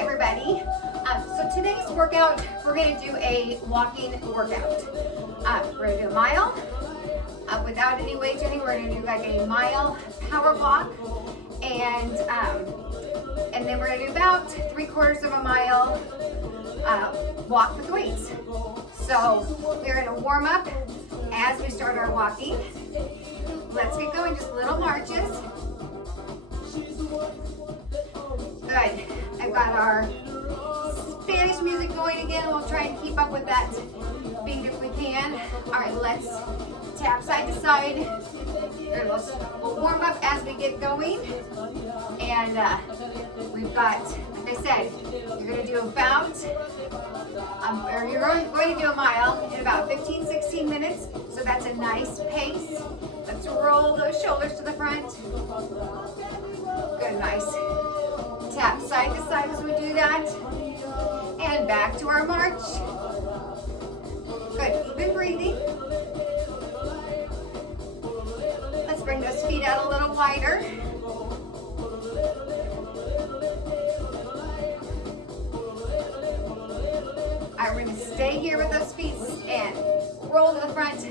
everybody. So today's workout, we're going to do a walking workout. We're going to do a mile without any weights or anything. We're going to do like a mile power walk, and then we're going to do about 3/4 of a mile walk with weights. So we're going to warm up as we start our walking. Let's get going, just little marches. Good. I've got our Spanish music going again. We'll try and keep up with that beat if we can. All right, let's tap side to side. We'll warm up as we get going. And we've got, like I said, you're going to do about, or you're going to do a mile in about 15-16 minutes. So that's a nice pace. Let's roll those shoulders to the front. Good, nice. Tap side to side as we do that. And back to our march. Good, even breathing. Let's bring those feet out a little wider. All right, we're gonna stay here with those feet and roll to the front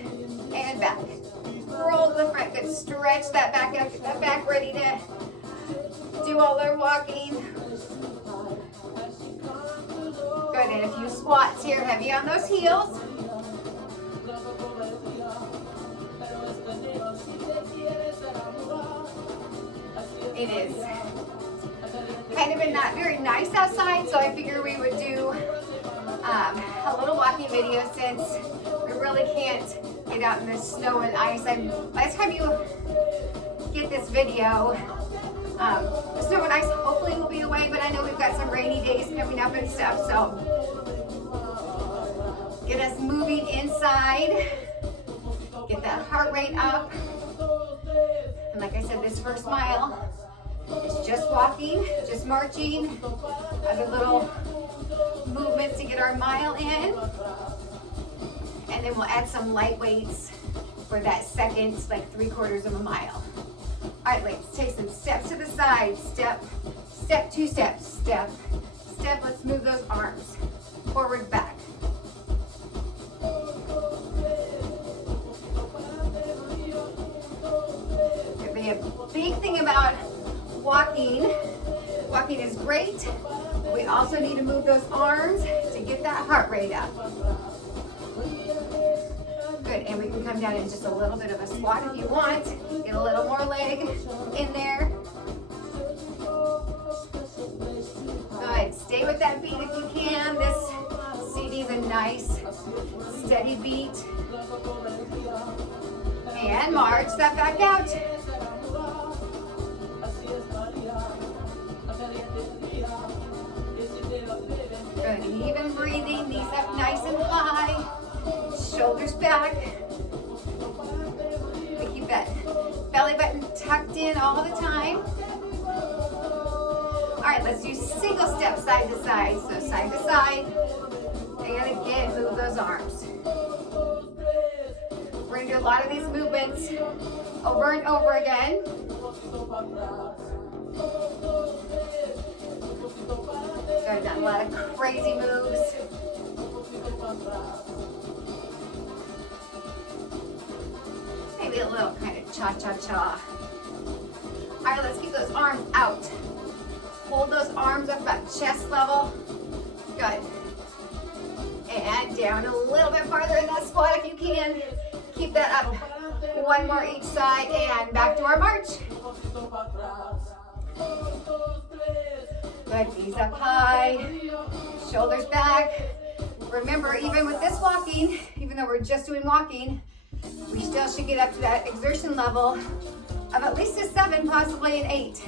and back. Roll to the front, good, stretch that back up, get that back ready to do all our walking. Good, and a few squats here, heavy on those heels. It is kind of been not very nice outside, so I figure we would do a little walking video since we really can't get out in the snow and ice. By the time you get this video, the snow and ice hopefully will be away, but I know we've got some rainy days coming up and stuff, so get us moving inside, get that heart rate up. And like I said, this first mile is just walking, just marching, other little movements to get our mile in, and then we'll add some light weights for that second, like 3/4 of a mile. All right, let's take some steps to the side. Step, step, 2 steps, step, step. Let's move those arms forward, back. The big thing about walking is great. We also need to move those arms to get that heart rate up. Good, and we can come down in just a little bit of a squat if you want. Get a little more leg in there. Good, stay with that beat if you can. This CD is a nice, steady beat. And march that back out. Good, even breathing, knees up nice and high. Shoulders back. We keep that belly button tucked in all the time. All right, let's do single step side to side. So side to side, and again, move those arms. We're gonna do a lot of these movements over and over again. I've done a lot of crazy moves. Maybe a little kind of cha-cha-cha. All right, let's keep those arms out. Hold those arms up at chest level. Good. And down a little bit farther in that squat if you can. Keep that up. One more each side and back to our march. Good, knees up high, shoulders back. Remember, even with this walking, even though we're just doing walking, we still should get up to that exertion level of at least a 7, possibly an 8.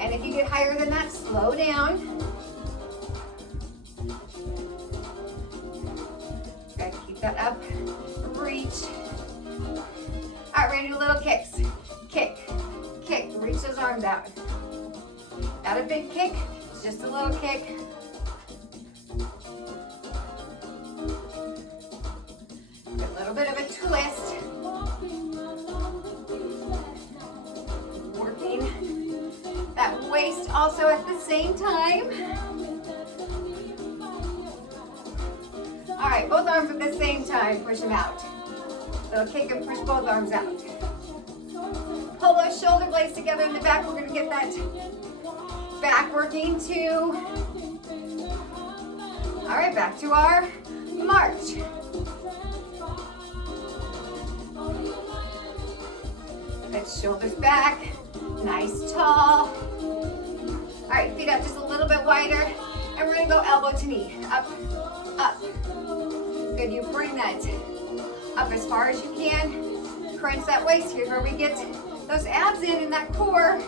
And if you get higher than that, slow down. Good, keep that up, reach. All right, we're gonna do little kicks. Kick, kick, reach those arms out. Not a big kick, just a little kick. A little bit of a twist. Working that waist also at the same time. All right, both arms at the same time, push them out. Little kick and push both arms out. Pull those shoulder blades together in the back. We're gonna get that back working too. All right, back to our march. Good, shoulders back, nice tall. All right, feet up just a little bit wider, and we're gonna go elbow to knee, up, up. Good, you bring that up as far as you can. Crunch that waist. Here's where we get those abs in that core.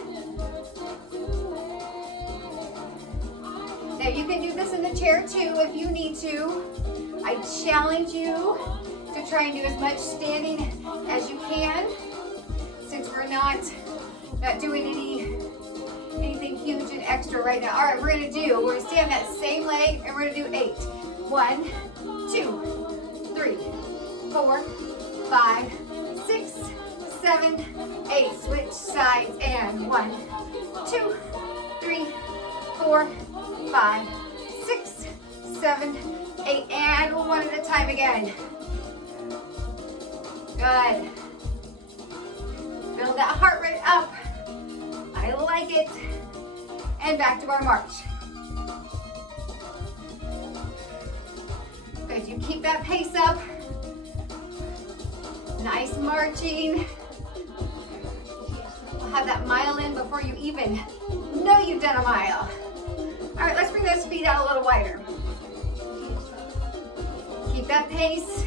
Now you can do this in the chair too if you need to. I challenge you to try and do as much standing as you can, since we're not doing anything huge and extra right now. All right, we're gonna stand that same leg and we're gonna do 8. 1, 2, 3, 4, 5, 6, 7, 8. Switch sides and 1, 2, 3, 4, 5, 6, 7, 8, and one at a time again. Good. Build that heart rate up. I like it. And back to our march. Good, you keep that pace up. Nice marching. We'll have that mile in before you even know you've done a mile. All right, let's bring those feet out a little wider. Keep that pace.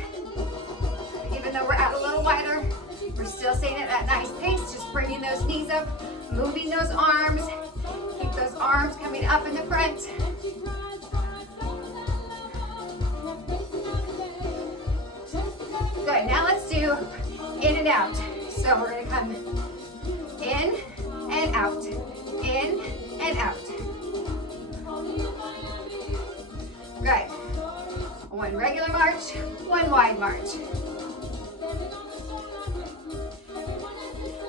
Even though we're out a little wider, we're still staying at that nice pace, just bringing those knees up, moving those arms. Keep those arms coming up in the front. Good, now let's do in and out. So we're gonna come in and out, in and out. Good. One regular march, one wide march.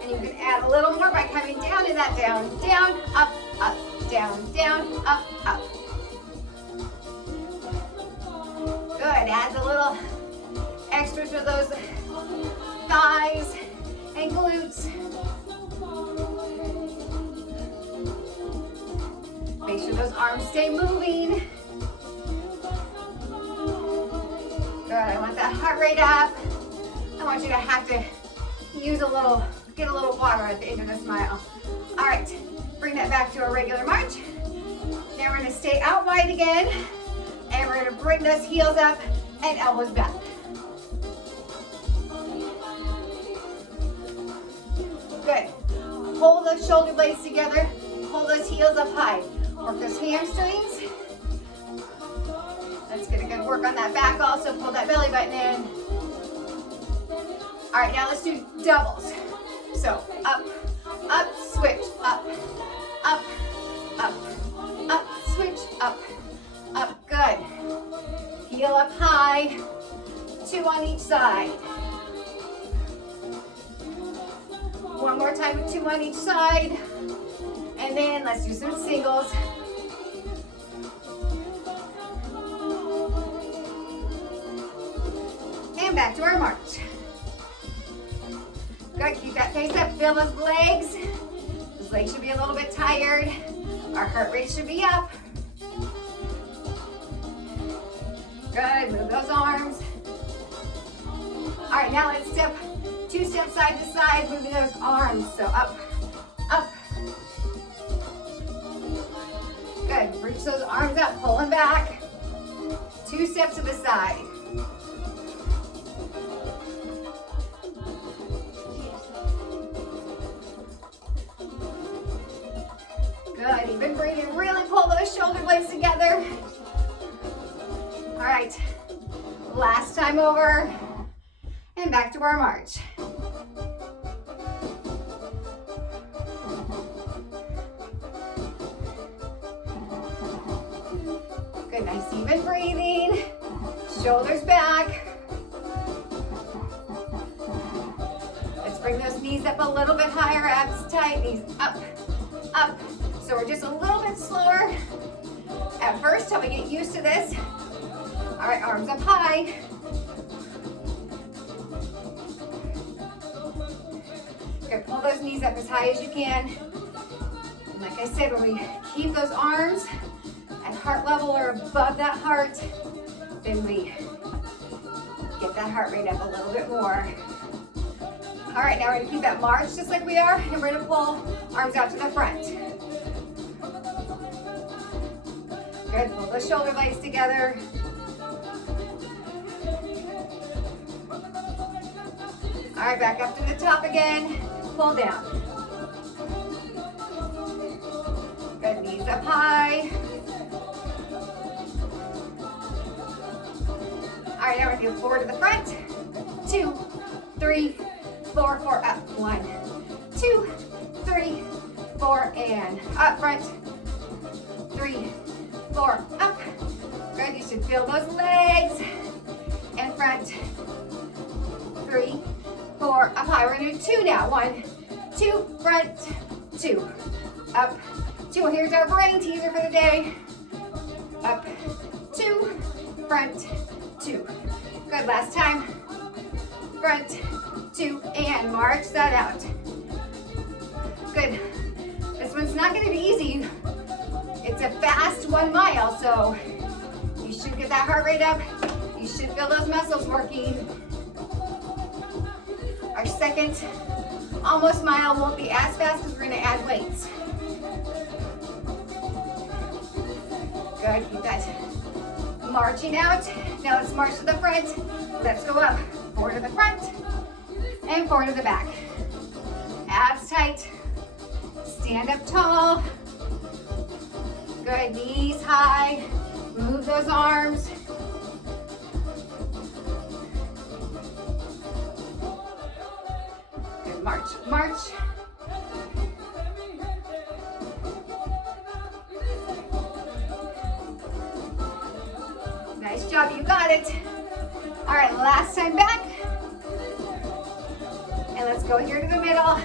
And you can add a little more by coming down to that down, down, up, up, down, down, up, up. Good, adds a little extra for those thighs and glutes. Make sure those arms stay moving. Good, I want that heart rate up. I want you to have to get a little water at the end of the smile. All right, bring that back to a regular march. Now we're gonna stay out wide again, and we're gonna bring those heels up and elbows back. Good, hold those shoulder blades together, hold those heels up high. Work those hamstrings. Let's get a good work on that back also. Pull that belly button in. All right, now let's do doubles. So up, up, switch, up, up, up, up, switch, up, up. Good. Heel up high. 2 on each side. One more time with 2 on each side. And then let's do some singles. And back to our march. Good, keep that pace up, feel those legs. Those legs should be a little bit tired. Our heart rate should be up. Good, move those arms. All right, now let's step 2 steps side to side, moving those arms. So up, up. Good, reach those arms up, pull them back. 2 steps to the side. Good, even breathing, really pull those shoulder blades together. All right, last time over, and back to our march. Good, nice even breathing, shoulders back. Let's bring those knees up a little bit higher, abs tight, knees up, up. So we're just a little bit slower at first till we get used to this. All right, arms up high. Good, pull those knees up as high as you can. And like I said, when we keep those arms at heart level or above that heart, then we get that heart rate up a little bit more. All right, now we're gonna keep that march just like we are, and we're gonna pull arms out to the front. Good, pull the shoulder blades together. All right, back up to the top again, pull down. Good, knees up high. All right, now we're gonna do forward to the front. 2, 3, 4, 4, up. 1, 2, 3, 4, and up front. 3, 4, up. Good, you should feel those legs. And front. 3, 4, up high. We're gonna do 2 now. 1, 2, front, 2, up, 2. Here's our brain teaser for the day. Up, 2, front, 2. Good, last time. Front, 2, and march that out. Good. This one's not gonna be easy. It's a fast 1 mile, so you should get that heart rate up. You should feel those muscles working. Our second almost mile won't be as fast because we're gonna add weights. Good, keep that marching out. Now let's march to the front. Let's go up. Forward to the front and forward to the back. Abs tight. Stand up tall. Good, knees high. Move those arms. Good, march, march. Nice job, you got it. All right, last time back. And let's go here to the middle.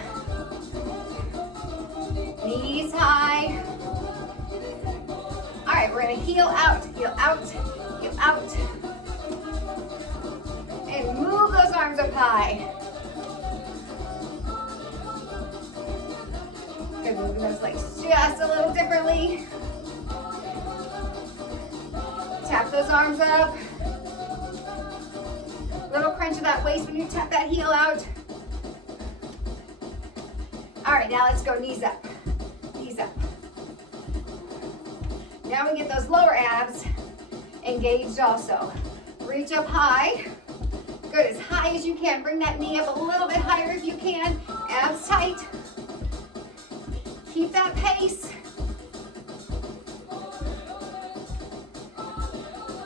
Knees high. All right, we're gonna heel out, heel out, heel out. And move those arms up high. Good, moving those legs just a little differently. Tap those arms up. Little crunch of that waist when you tap that heel out. All right, now let's go knees up, knees up. Now we get those lower abs engaged also. Reach up high. Good, as high as you can. Bring that knee up a little bit higher if you can. Abs tight. Keep that pace.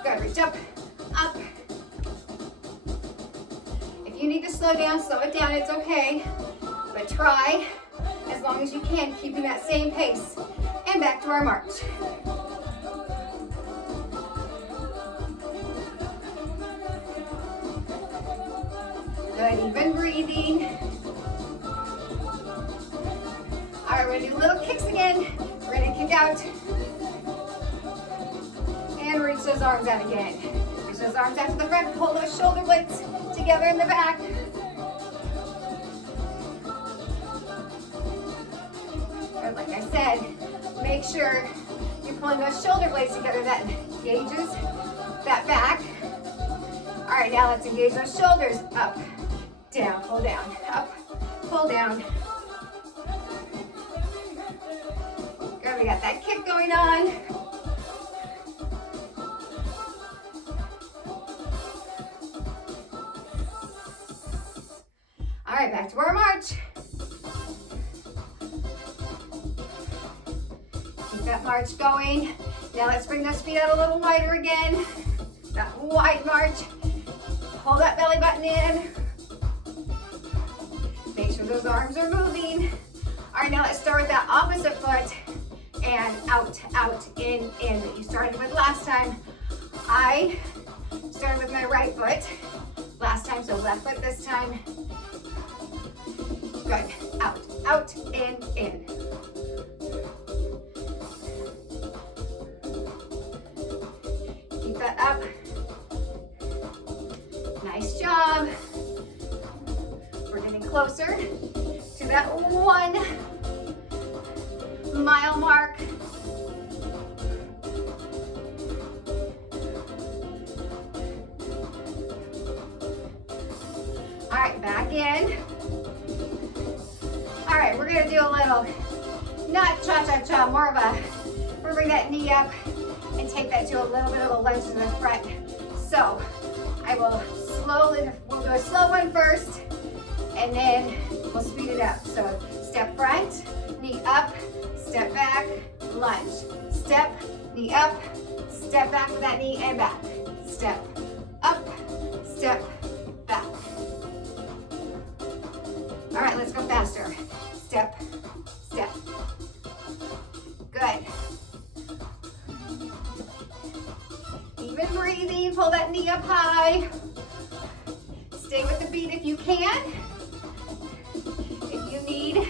Good, reach up, up. If you need to slow it down, it's okay. But try as long as you can, keeping that same pace. And back to our march. Good, even breathing. All right, we're gonna do little kicks again. We're gonna kick out. And reach those arms out again. Reach those arms out to the front. Pull those shoulder blades together in the back. Good, like I said, make sure you're pulling those shoulder blades together. That engages that back. All right, now let's engage those shoulders. Up, down, pull down, up, pull down. Good, we got that kick going on. All right, back to our march. Keep that march going. Now let's bring those feet out a little wider again. That wide march. Pull that belly button in. Make sure those arms are moving. All right, now let's start with that opposite foot and out, out, in, that you started with last time. I started with my right foot last time, so left foot this time. Good, out, out, in. Keep that up. back in. All right, we're gonna do a little, not cha-cha-cha, more of a, we're gonna bring that knee up and take that to a little bit of a lunge to the front. So I will slowly, we'll do a slow one first, and then we'll speed it up. So step front, knee up, step back, lunge. Step, knee up, step back with that knee and back. Step up, step back. All right, let's go faster. Step, step. Good. Even breathing, pull that knee up high. Stay with the beat if you can. If you need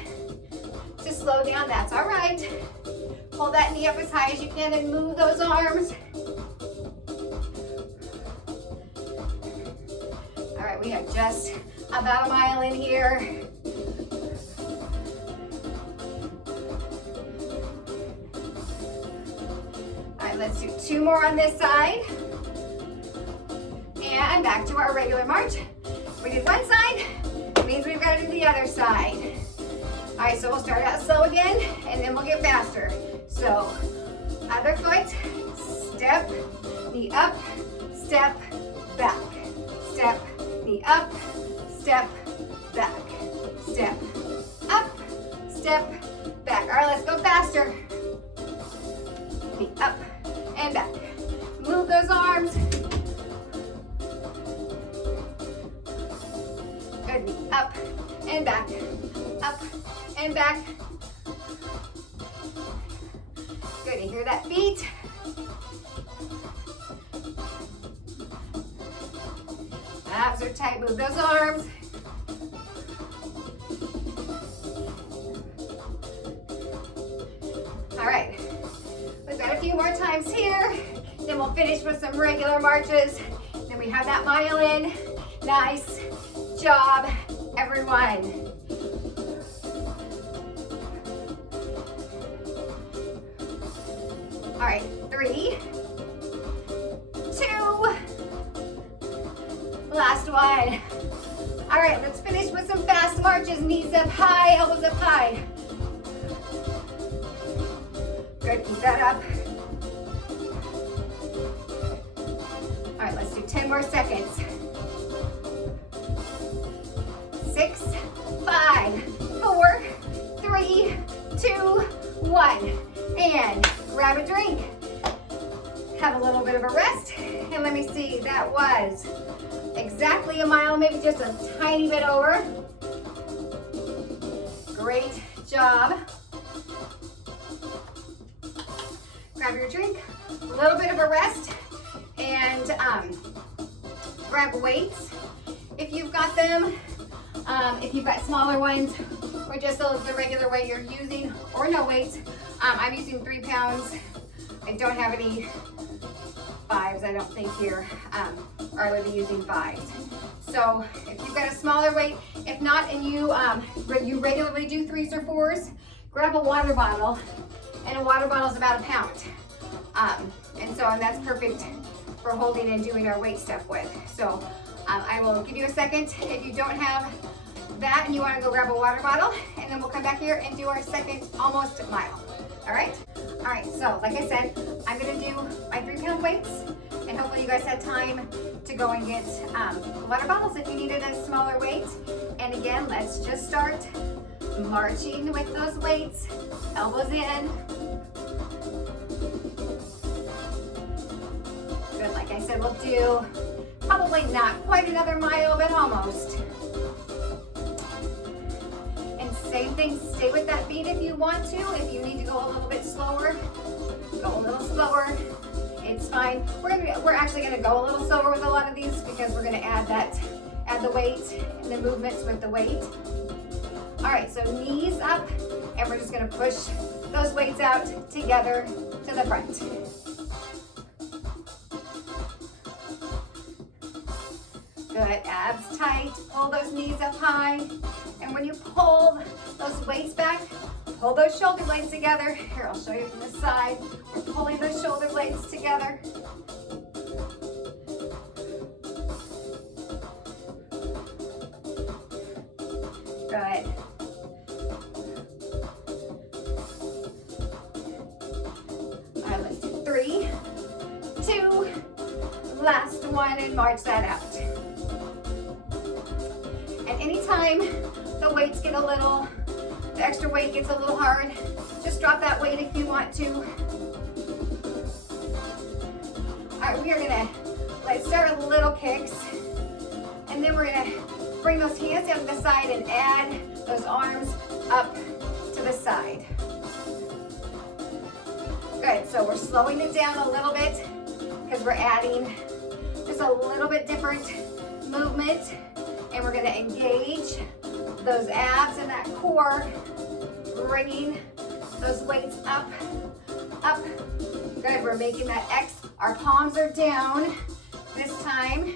to slow down, that's all right. Pull that knee up as high as you can and move those arms. All right, we have just about a mile in here. All right, let's do 2 more on this side. And back to our regular march. We did one side, it means we've got to do the other side. All right, so we'll start out slow again, and then we'll get faster. So, other foot, step, knee up, step, back. Step, knee up, step, back. Step, up, step, back. All right, let's go faster. Knee up and back. Move those arms. Good, knee up and back. Up and back. Good, you hear that beat? Abs are tight, move those arms. All right, we've got a few more times here, then we'll finish with some regular marches. Then we have that mile in. Nice job, everyone. All right, 3, 2, last one. All right, let's finish with some fast marches. Knees up high, elbows up high. Good, keep that up. All right, let's do 10 more seconds. 6, 5, 4, 3, 2, 1. And grab a drink. Have a little bit of a rest. And let me see, that was exactly a mile, maybe just a tiny bit over. Great job. Grab your drink, a little bit of a rest, and grab weights if you've got them. If you've got smaller ones, or just the regular weight you're using, or no weights. I'm using 3 pounds. I don't have any 5s, I don't think here, or I would be using 5s. So if you've got a smaller weight, if not, and you regularly do 3s or 4s, grab a water bottle, and a water bottle is about 1 pound. And that's perfect for holding and doing our weight stuff with. So I will give you a second if you don't have that and you want to go grab a water bottle, and then we'll come back here and do our second almost mile. All right? All right, so like I said, I'm gonna do my 3 pound weights, and hopefully you guys had time to go and get water bottles if you needed a smaller weight. And again, let's just start marching with those weights, elbows in. Good, like I said, we'll do probably not quite another mile, but almost. And same thing, stay with that beat if you want to. If you need to go a little bit slower, go a little slower. It's fine. We're actually gonna go a little slower with a lot of these because we're gonna add the weight and the movements with the weight. All right, so knees up, and we're just gonna push those weights out together to the front. Good, abs tight, pull those knees up high. And when you pull those weights back, pull those shoulder blades together. Here, I'll show you from the side. We're pulling those shoulder blades together. last one, and march that out. And anytime the weights get the extra weight gets a little hard, just drop that weight if you want to. All right, we are gonna, let's start with little kicks, and then we're gonna bring those hands down to the side and add those arms up to the side. Good, so we're slowing it down a little bit because we're adding just a little bit different movement, and we're gonna engage those abs and that core, bringing those weights up, up. Good, we're making that X. Our palms are down. This time,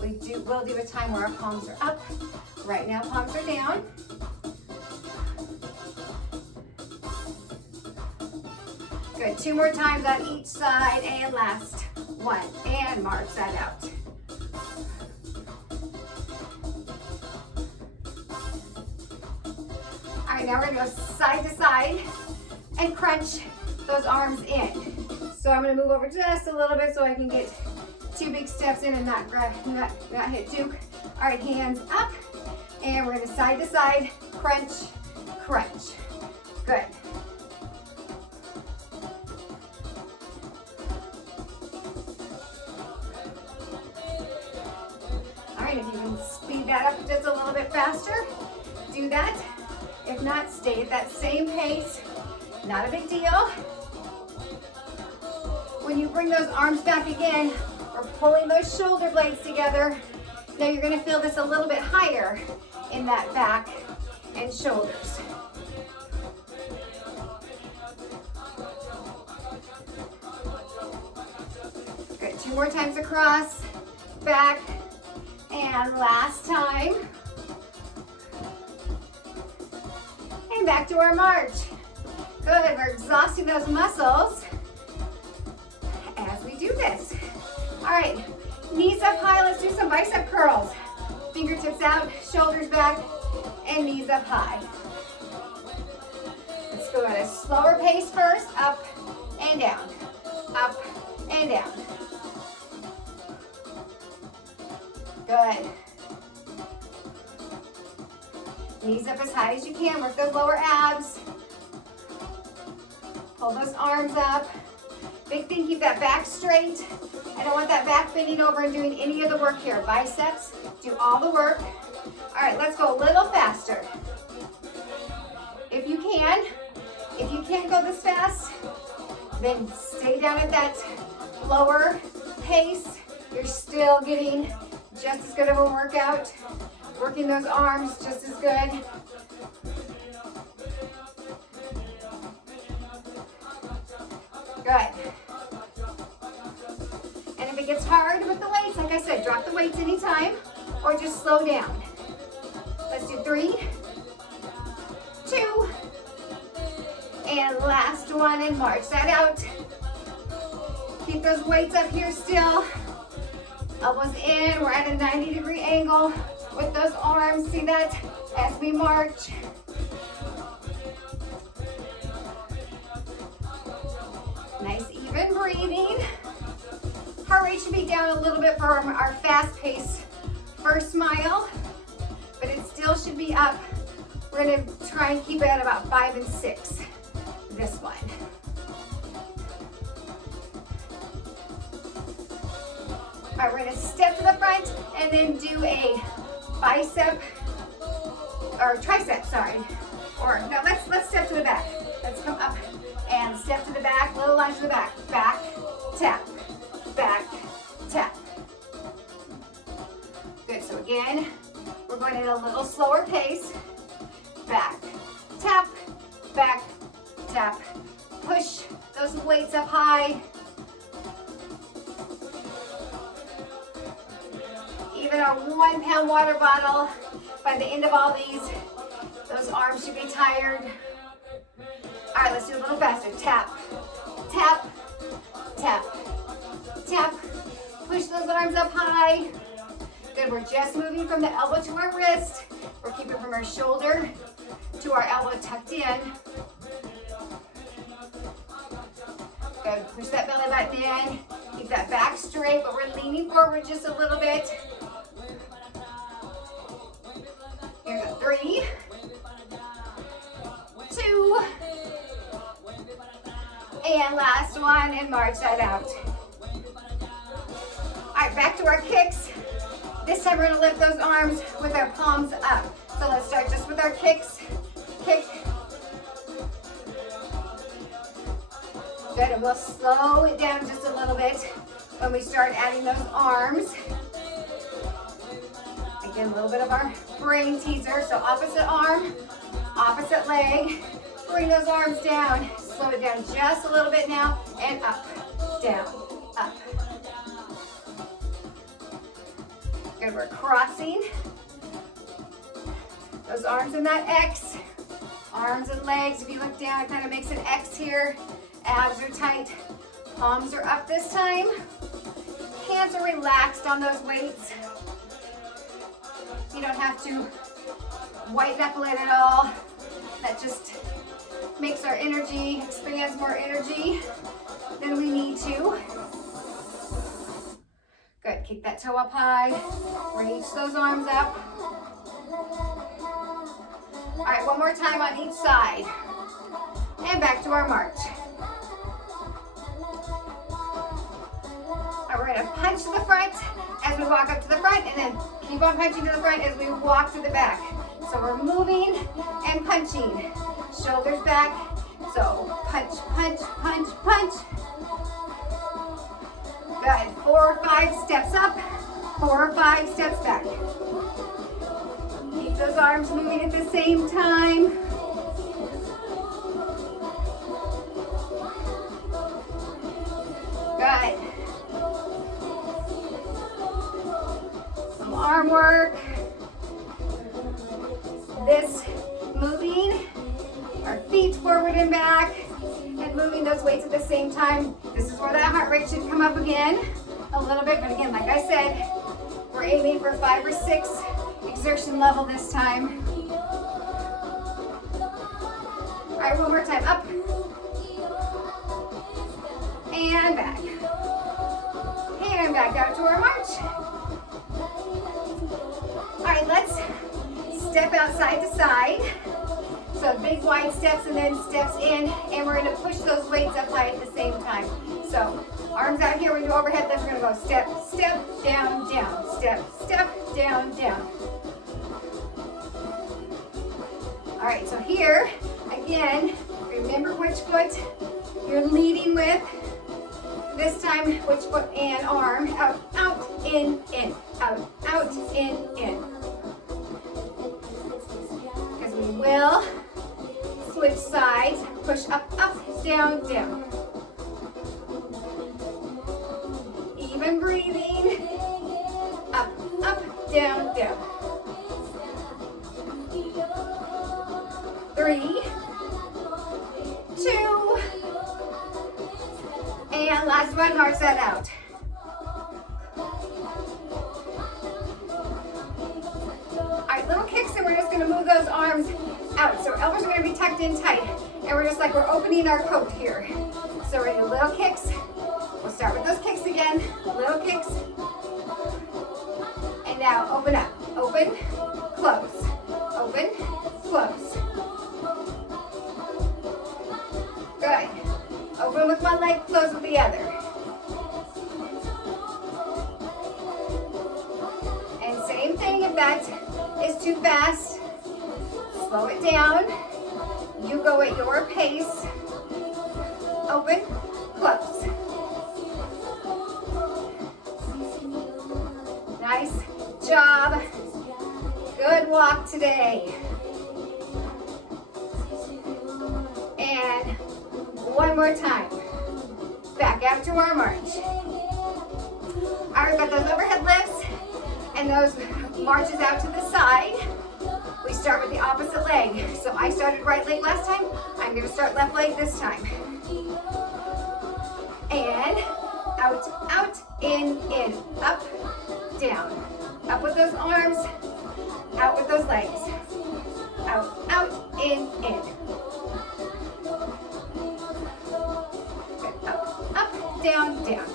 we'll do a time where our palms are up. Right now, palms are down. Good, 2 more times on each side, and last one, and march that out. All right, now we're gonna go side to side and crunch those arms in. So I'm gonna move over just a little bit so I can get 2 big steps in and not hit Duke. All right, hands up, and we're gonna side to side, crunch, crunch. Good. All right, if you can speed that up just a little bit faster, do that. If not, stay at that same pace. Not a big deal. When you bring those arms back again, we're pulling those shoulder blades together. Now you're gonna feel this a little bit higher in that back and shoulders. Good, 2 more times across, back, and last time. And back to our march. Good, we're exhausting those muscles as we do this. All right, knees up high, let's do some bicep curls. Fingertips out, shoulders back, and knees up high. Let's go at a slower pace first, up and down, up and down. Good. Knees up as high as you can, work those lower abs. Pull those arms up. Big thing, keep that back straight. I don't want that back bending over and doing any of the work here. Biceps, do all the work. All right, let's go a little faster. If you can. If you can't go this fast, then stay down at that lower pace. You're still getting just as good of a workout. Working those arms just as good. Good. And if it gets hard with the weights, like I said, drop the weights anytime or just slow down. Let's do 3, 2, and last one, and march that out. Keep those weights up here still. Elbows in, we're at a 90-degree angle with those arms. See that as we march. Nice even breathing. Heart rate should be down a little bit for our fast-paced first mile, but it still should be up. We're gonna try and keep it at about 5 and 6, this one. All right, we're gonna step to the front and then do a bicep, or tricep, sorry. Or no, let's step to the back. Let's come up and step to the back, little lunge to the back. Back, tap, back, tap. Good, so again, we're going at a little slower pace. Back, tap, back, tap. Push those weights up high. Even our 1-pound water bottle, by the end of all these, those arms should be tired. All right, let's do a little faster. Tap, tap, tap, tap. Push those arms up high. Good, we're just moving from the elbow to our wrist. We're keeping from our shoulder to our elbow tucked in. Good, push that belly button in. Keep that back straight, but we're leaning forward just a little bit. Here's a 3, 2, and last one, and march that out. All right, back to our kicks. This time we're gonna lift those arms with our palms up. So let's start just with our kicks. Kick. Good, and we'll slow it down just a little bit when we start adding those arms. Again, a little bit of our brain teaser. So opposite arm, opposite leg. Bring those arms down. Slow it down just a little bit now, and up, down, up. Good, we're crossing those arms in that X. Arms and legs, if you look down, it kind of makes an X here. Abs are tight, palms are up this time. Hands are relaxed on those weights. You don't have to white knuckle it at all. That just makes our energy, expands more energy than we need to. Good, kick that toe up high. Reach those arms up. All right, one more time on each side. And back to our march. All right, we're gonna punch to the front as we walk up to the front, and then keep on punching to the front as we walk to the back. So we're moving and punching. Shoulders back. So punch, punch, punch, punch. Good, 4 or 5 steps up, 4 or 5 steps back. Keep those arms moving at the same time. Good. Some arm work. This moving our feet forward and back and moving those weights at the same time. This is where that heart rate should come up again a little bit, but again, like I said, we're aiming for 5 or 6 exertion level this time. All right, one more time, up and back. And back out to our march. All right, let's step out side to side. So big wide steps and then steps in, and we're gonna push those weights up high at the same time. So arms out here, we're gonna do overhead lifts. We're gonna go step, step, down, down, step, step, down, down. All right, so here, again, remember which foot you're leading with. This time, which foot and arm. Out, out, in, out, out, in. Because we will switch sides, push up, up, down, down. Even breathing, up, up, down, down. 3, 2, and last one, march that out. All right, little kicks, and we're just gonna move those arms out. So elbows are gonna be tucked in tight, and we're just like we're opening our coat here. So we're gonna do little kicks. We'll start with those kicks again, little kicks. And now open up, open, close, open, close. Good. Open with one leg, close with the other. And same thing, if that is too fast, slow it down. You go at your pace. Open, close. Nice job. Good walk today. And one more time. Back out to our march. All right, we've got those overhead lifts and those marches out to the side. We start with the opposite leg. So I started right leg last time. I'm gonna start left leg this time. And out, out, in, up, down. Up with those arms, out with those legs. Out, out, in. Up, up, down, down.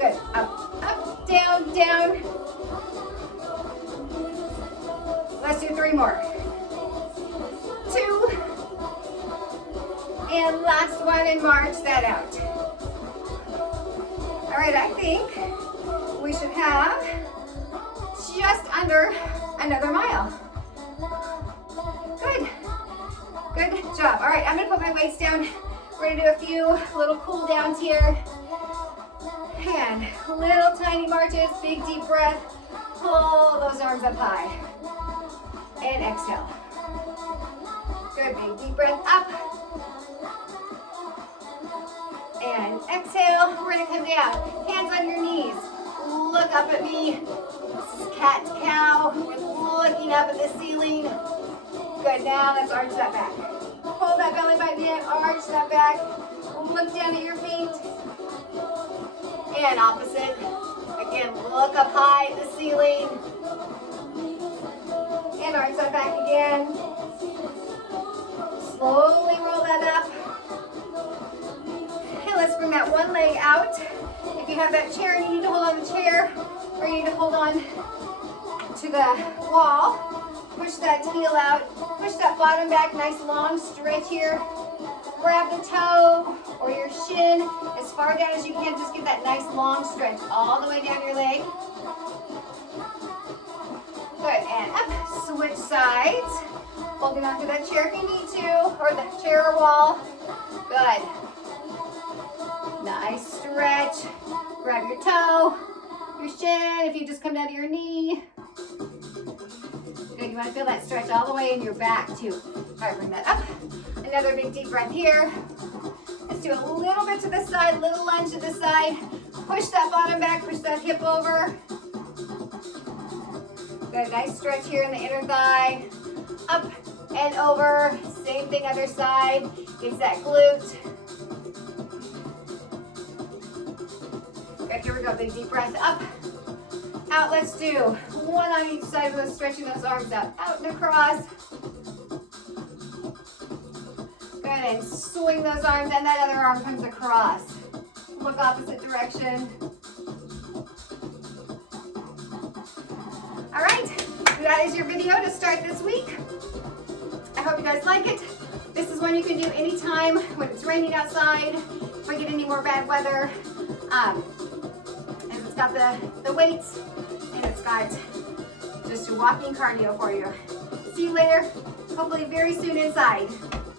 Good. Up, up, down, down. Let's do 3 more. 2. And last one, and march that out. All right, I think we should have just under another mile. Good. Good job. All right, I'm gonna put my weights down. We're gonna do a few little cool downs here. And little tiny marches, big deep breath. Pull those arms up high. And exhale. Good, big deep breath up. And exhale, we're gonna come down. Hands on your knees. Look up at me. This is cat to cow. We're looking up at the ceiling. Good, now let's arch that back. Hold that belly button in, arch that back. Look down at your feet. And opposite. Again, look up high at the ceiling. And arch that back again. Slowly roll that up. Okay, let's bring that one leg out. If you have that chair and you need to hold on the chair, or you need to hold on to the wall, push that heel out, push that bottom back, nice long stretch here. Grab the toe or your shin as far down as you can. Just get that nice long stretch all the way down your leg. Good, and up, switch sides. Holding onto that chair if you need to, or the chair or wall. Good. Nice stretch. Grab your toe, your shin, if you just come down to your knee. Good, you want to feel that stretch all the way in your back too. All right, bring that up. Another big deep breath here. Let's do a little bit to the side, little lunge to the side. Push that bottom back, push that hip over. Good, nice stretch here in the inner thigh. Up and over, same thing other side. It's that glute. Good, here we go, big deep breath, up, out. Let's do one on each side of those, stretching those arms out and across. Good, and swing those arms, and that other arm comes across. Look opposite direction. All right, that is your video to start this week. I hope you guys like it. This is one you can do anytime when it's raining outside, if we get any more bad weather. And it's got the weights, and it's got just a walking cardio for you. See you later, hopefully very soon inside.